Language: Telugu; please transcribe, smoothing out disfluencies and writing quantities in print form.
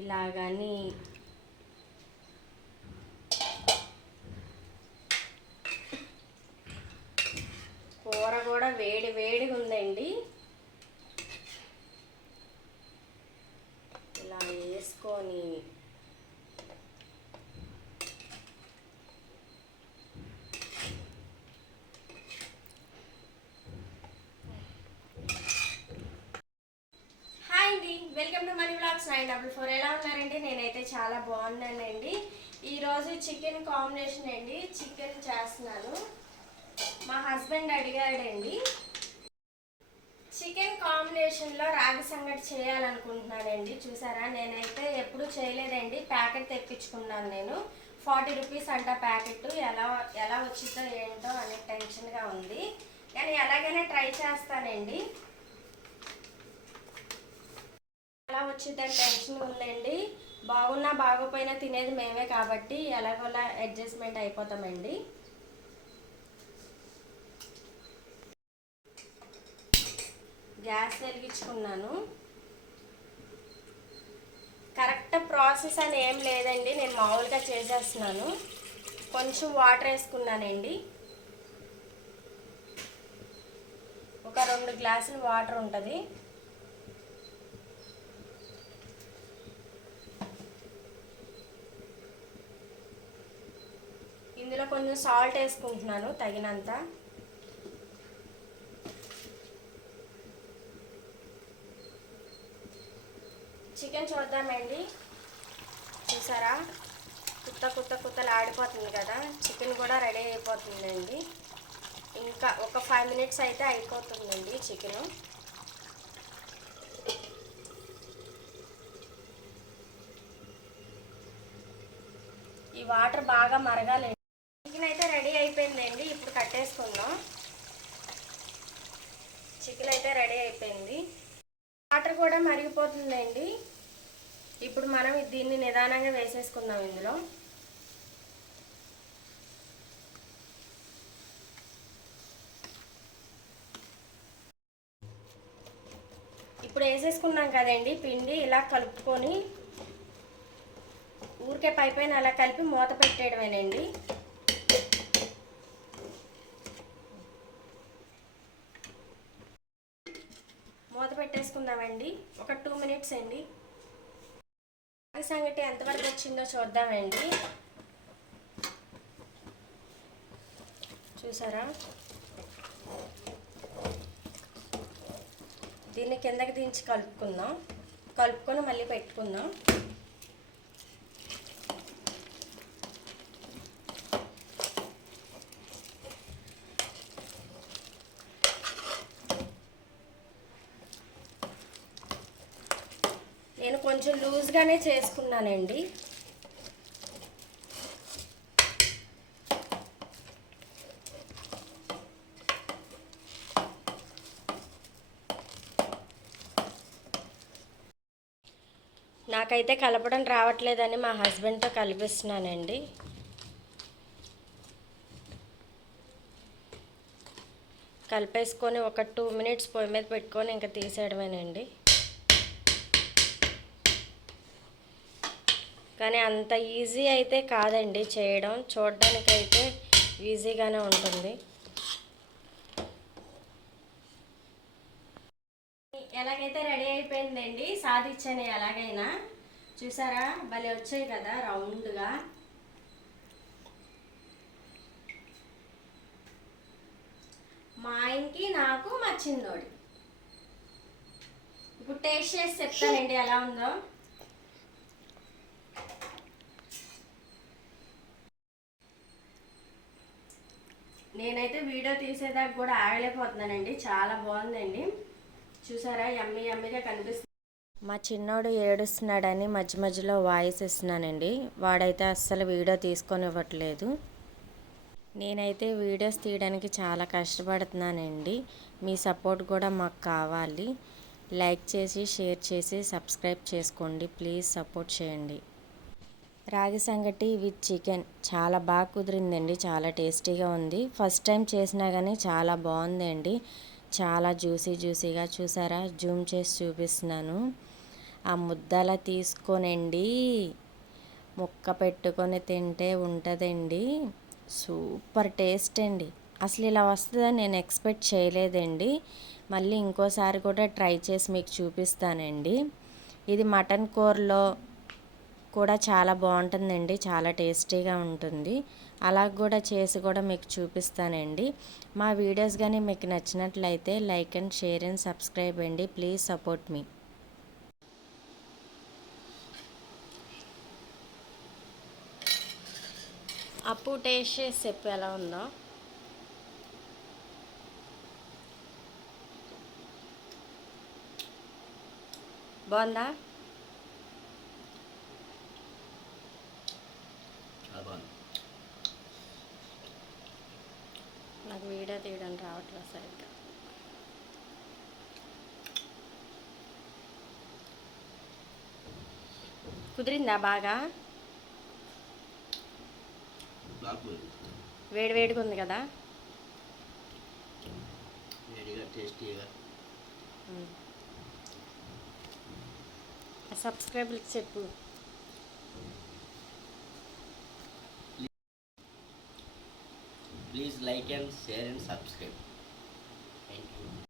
ఇలాగని కూర కూడా వేడి వేడిగా ఉందండి. ఇలా వేసుకొని వెల్కమ్ టు మనీ బ్లాగ్స్ 944. ఎలా ఉన్నారండి? నేనైతే చాలా బాగున్నానండి. ఈరోజు చికెన్ కాంబినేషన్ అండి. చికెన్ చేస్తున్నాను. మా హస్బెండ్ అడిగాడండి చికెన్ కాంబినేషన్లో రాగి సంగటి చేయాలనుకుంటున్నానండి. చూసారా, నేనైతే ఎప్పుడూ చేయలేదండి. ప్యాకెట్ తెప్పించుకున్నాను నేను. 40 రూపీస్ అంట ప్యాకెట్. ఎలా వచ్చిందో ఏంటో అనే టెన్షన్గా ఉంది, కానీ ఎలాగైనా ట్రై చేస్తానండి. ఎలా వచ్చిందని టెన్షన్ ఉందండి. బాగున్నా బాగోపోయినా తినేది మేమే కాబట్టి ఎలాగోలా అడ్జస్ట్మెంట్ అయిపోతామండి. గ్యాస్ వెలిగించుకున్నాను. కరెక్ట్ ప్రాసెస్ అని ఏం లేదండి, నేను మామూలుగా చేసేస్తున్నాను. కొంచెం వాటర్ వేసుకున్నానండి. ఒక 2 గ్లాసులు వాటర్ ఉంటుంది. ఇందులో కొంచెం సాల్ట్ వేసుకుంటున్నాను తగినంత. చికెన్ చూద్దామండి. చూసారా, కుత్తలు ఆడిపోతుంది కదా. చికెన్ కూడా రెడీ అయిపోతుందండి. ఇంకా ఒక 5 మినిట్స్ అయితే అయిపోతుందండి చికెను. ఈ వాటర్ బాగా మరగాలి. చికెన్ అయితే రెడీ అయిపోయిందండి. ఇప్పుడు కట్టేసుకుందాం. చికెన్ అయితే రెడీ అయిపోయింది. వాటర్ కూడా మరిగిపోతుందండి. ఇప్పుడు మనం దీన్ని నిదానంగా వేసేసుకుందాం ఇందులో. ఇప్పుడు వేసేసుకున్నాం కదండి పిండి. ఇలా కలుపుకొని ఊరికే పైపైన అలా కలిపి మూత పెట్టేయడమేనండి. మూత పెట్టేసుకుందామండి. ఒక 2 మినిట్స్ అండి. రాగి సంగటి ఎంతవరకు వచ్చిందో చూద్దామండి. చూసారా, దీన్ని కిందకి దించి కలుపుకొని మళ్ళీ పెట్టుకుందాం. నేను కొంచెం లూజ్గానే చేసుకున్నానండి. నాకైతే కలపడం రావట్లేదని మా హస్బెండ్తో కలిపిస్తున్నానండి. కలిపేసుకొని ఒక 2 మినిట్స్ పొయ్యి మీద పెట్టుకొని ఇంకా తీసేయడమేనండి. కానీ అంత ఈజీ అయితే కాదండి చేయడం. చూడడానికి అయితే ఈజీగానే ఉంటుంది. ఎలాగైతే రెడీ అయిపోయిందండి. సాధించాను ఎలాగైనా. చూసారా, భలే వచ్చాయి కదా రౌండ్గా. మా ఆయనకి నాకు మా చిన్నోడి. ఇప్పుడు టేస్ట్ చేసి చెప్తానండి ఎలా ఉందో. నేనైతే వీడియో తీసేదాకా కూడా ఆగలేకపోతున్నానండి. చాలా బాగుందండి. చూసారా, యమ్మీగా కనిపిస్తుంది. మా చిన్నోడు ఏడుస్తున్నాడని మధ్య మధ్యలో వాయిస్ ఇస్తున్నానండి. వాడైతే అస్సలు వీడియో తీసుకొని ఇవ్వట్లేదు. నేనైతే వీడియోస్ తీయడానికి చాలా కష్టపడుతున్నానండి. మీ సపోర్ట్ కూడా మాకు కావాలి. లైక్ చేసి, షేర్ చేసి, సబ్స్క్రైబ్ చేసుకోండి. ప్లీజ్ సపోర్ట్ చేయండి. రాగి సంగటి విత్ చికెన్ చాలా బాగా కుదిరిందండి. చాలా టేస్టీగా ఉంది. ఫస్ట్ టైం చేసినా కానీ చాలా బాగుందండి. చాలా జ్యూసీగా. చూసారా, జూమ్ చేసి చూపిస్తున్నాను. ఆ ముద్దలా తీసుకోనండి ముక్క పెట్టుకొని తింటే ఉంటుందండి, సూపర్ టేస్ట్ అండి. అసలు ఇలా వస్తుందని నేను ఎక్స్పెక్ట్ చేయలేదండి. మళ్ళీ ఇంకోసారి కూడా ట్రై చేసి మీకు చూపిస్తానండి. ఇది మటన్ కూరలో కూడా చాలా బాగుంటుందండి, చాలా టేస్టీగా ఉంటుంది. అలా కూడా చేసి కూడా మీకు చూపిస్తానండి. మా వీడియోస్ కానీ మీకు నచ్చినట్లయితే like and share and subscribe అండి. ప్లీజ్ సపోర్ట్ మీ. అప్పు టేస్ట్ చేసి చెప్పు ఎలా ఉందో. బాగుందా? నాకు వీడియో తీయడం రావట్లేదు సరిగ్గా. కుదిరిందా బాగా? వేడి వేడిగా ఉంది కదా. సబ్స్క్రైబర్కి చెప్పు. Please like and share and subscribe.